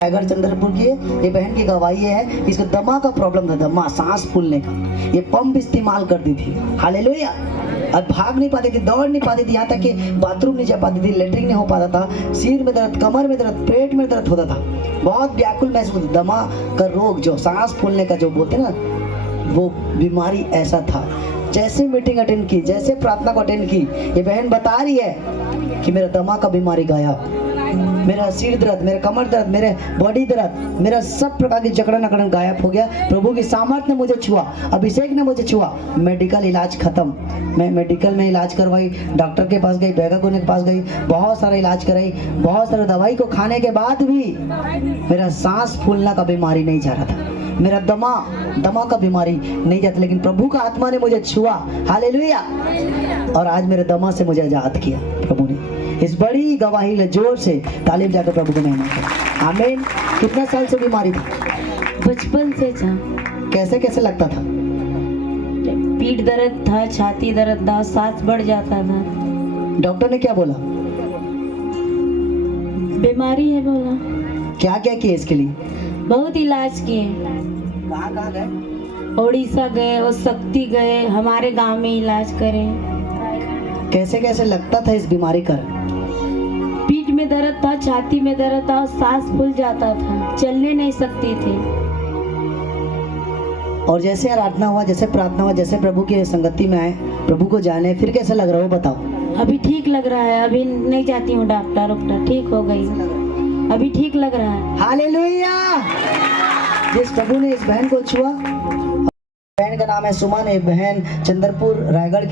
रायगढ़ चंद्रपुर की है। ये बहन की गवाही है, इसको दमा का प्रॉब्लम था, दमा सांस फूलने का। ये पंप इस्तेमाल करती थी, हालेलुया। और भाग नहीं पाती थी, दौड़ नहीं पाती थी, यहाँ तक कि बाथरूम नहीं जा पाती थी, लेटरिन नहीं हो पाता था, सिर में दर्द, कमर में दर्द, पेट में दर्द होता था, बहुत व्याकुल महसूस होता। दमा का रोग जो सांस फूलने का जो बोलते ना, वो बीमारी ऐसा था। जैसे मीटिंग अटेंड की, जैसे प्रार्थना को अटेंड की, ये बहन बता रही है कि मेरा दमा का बीमारी गया, मेरा सिर दर्द, मेरा कमर दर्द, मेरे बॉडी दर्द, मेरा सब प्रकार की जकड़न अकड़न गायब हो गया। प्रभु की सामर्थ ने मुझे छुआ, अभिषेक ने मुझे छुआ। मेडिकल इलाज खत्म, मैं मेडिकल में इलाज करवाई, डॉक्टर के पास गई, बैगा कोने के पास गई, बहुत सारा इलाज कराई, बहुत सारे दवाई को खाने के बाद भी मेरा सांस फूलना का बीमारी नहीं जा रहा था, मेरा दमा का बीमारी नहीं जाता। लेकिन प्रभु का आत्मा ने मुझे छुआ, हालेलुया। और आज मेरे दमा से मुझे आजाद किया प्रभु ने। इस बड़ी गवाही ले जोर से तालीम जाकर प्रभु को महिमा करें, आमीन। कितना साल से बीमारी थी? बचपन से था। कैसे कैसे लगता था? पीठ दर्द था, छाती दर्द था, सांस बढ़ जाता था। डॉक्टर ने क्या बोला? बीमारी है बोला। क्या क्या किए इसके लिए? बहुत इलाज किए, कहाँ कहाँ गए? उड़ीसा गए और शक्ति गए, हमारे गांव में इलाज करे। कैसे कैसे लगता था इस बीमारी का? पीठ में दर्द था, छाती में दर्द था, सांस फूल जाता था, चलने नहीं सकती थी। और जैसे आराधना हुआ, जैसे प्रार्थना हुआ, जैसे प्रभु की संगति में आए, प्रभु को जाने, फिर कैसा लग रहा हो बताओ? अभी ठीक लग रहा है, अभी नहीं जाती हूँ डॉक्टर, ठीक हो गई, अभी ठीक लग रहा है। हालेलुया। जिस प्रभु ने इस बहन को छुआ, बहन का नाम है सुमन। ये बहन चंद्रपुर, रायगढ़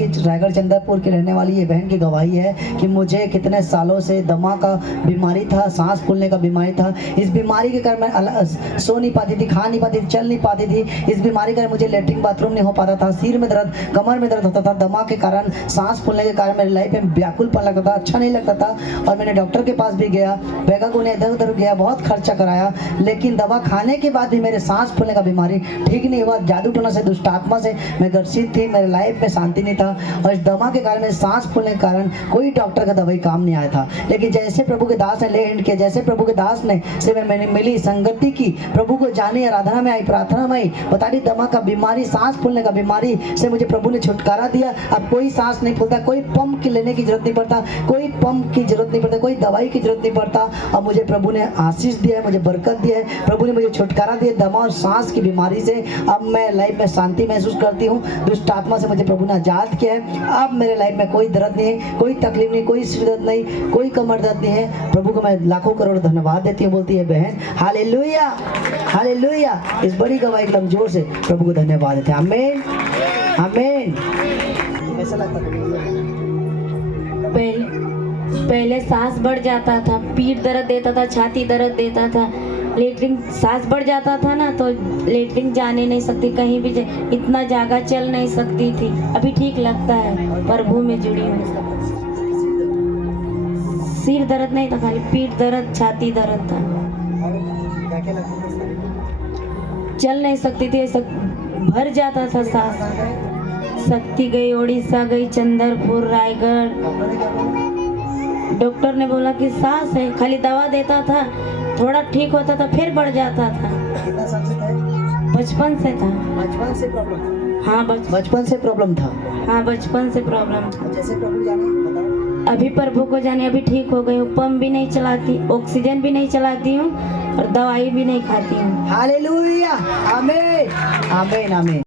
चंद्रपुर की रहने वाली ये बहन की गवाही है कि मुझे कितने सालों से दमा का बीमारी था, सांस फूलने का बीमारी था। इस बीमारी के कारण मैं सो नहीं पाती थी, खा नहीं पाती थी, चल नहीं पाती थी। इस बीमारी के कारण मुझे लेटरिन बाथरूम नहीं हो पाता था, सिर में दर्द, कमर में दर्द होता था। दमा के कारण, सांस फूलने के कारण मेरी लाइफ में व्याकुलपन लगता था, अच्छा नहीं लगता था। और मैंने डॉक्टर के पास भी गया, बैगा को इधर उधर गया, बहुत खर्चा कराया, लेकिन दवा खाने के बाद भी मेरे सांस फूलने का बीमारी ठीक नहीं हुआ। जादू टोना से, दुष्ट आत्मा से मैं ग्रसित थी, मेरे लाइफ में शांति नहीं था। और इस दमा के कारण, मेरे सांस फूलने के कारण कोई डॉक्टर का दवाई काम नहीं आया था। लेकिन जैसे प्रभु के दास ने ले हैंड किया, जैसे प्रभु के दास ने से मैंने मिली, संगति की, प्रभु को जानी, आराधना में आई, प्रार्थना में आई, बता दी दमा का बीमारी, सांस फूलने का बीमारी से मुझे प्रभु ने छुटकारा दिया। अब कोई सांस नहीं फूलता, कोई पंप की लेने की जरूरत नहीं पड़ता, कोई पंप की जरूरत नहीं पड़ता, कोई दवाई की जरूरत नहीं पड़ता। अब मुझे प्रभु ने आशीष दिया है, मुझे बरकत दिया है, प्रभु ने मुझे छुटकारा दिया दमा और सांस की बीमारी से। अब मैं लाइफ में शांति महसूस करती हूँ, दुष्ट आत्मा से मुझे प्रभु ने आजाद किया है। अब मेरे लाइफ में कोई दर्द नहीं है, कोई तकलीफ नहीं, कोई सिर दर्द नहीं, कोई कमर दर्द नहीं है। प्रभु को मैं लाखों करोड़ धन्यवाद देती हूँ, बोलती है बहन। Hallelujah, hallelujah. इस बड़ी गवाही के लिए हम जोर से प्रभु को धन्यवाद देते हैं, आमीन, आमीन। ऐसा लगता है पहले सांस बढ़ जाता था, पीठ दर्द देता था, छाती दर्द देता था, लेटरिन, सांस बढ़ जाता था ना तो लेटरिन जाने नहीं सकती, कहीं भी इतना जगह चल नहीं सकती थी। अभी ठीक लगता है, प्रभु में जुड़ी हूँ। सिर दर्द नहीं था, खाली पीठ दर्द, छाती दर्द था, चल नहीं सकती थी, ऐसा भर जाता था सांस। शक्ति गई, उड़ीसा गई, चंद्रपुर, रायगढ़। डॉक्टर ने बोला कि सांस है, खाली दवा देता था, थोड़ा ठीक होता था, फिर बढ़ जाता था। बचपन से था। बचपन से प्रॉब्लम? हाँ, बचपन से प्रॉब्लम था। हाँ, बचपन से प्रॉब्लम था। जैसे प्रभु जाने बताओ। अभी प्रभु को जाने, अभी ठीक हो गई हूँ, पंप भी नहीं चलाती, ऑक्सीजन भी नहीं चलाती हूँ और दवाई भी नहीं खाती हूँ। हालेलुया, आमीन, आमीन, आमीन।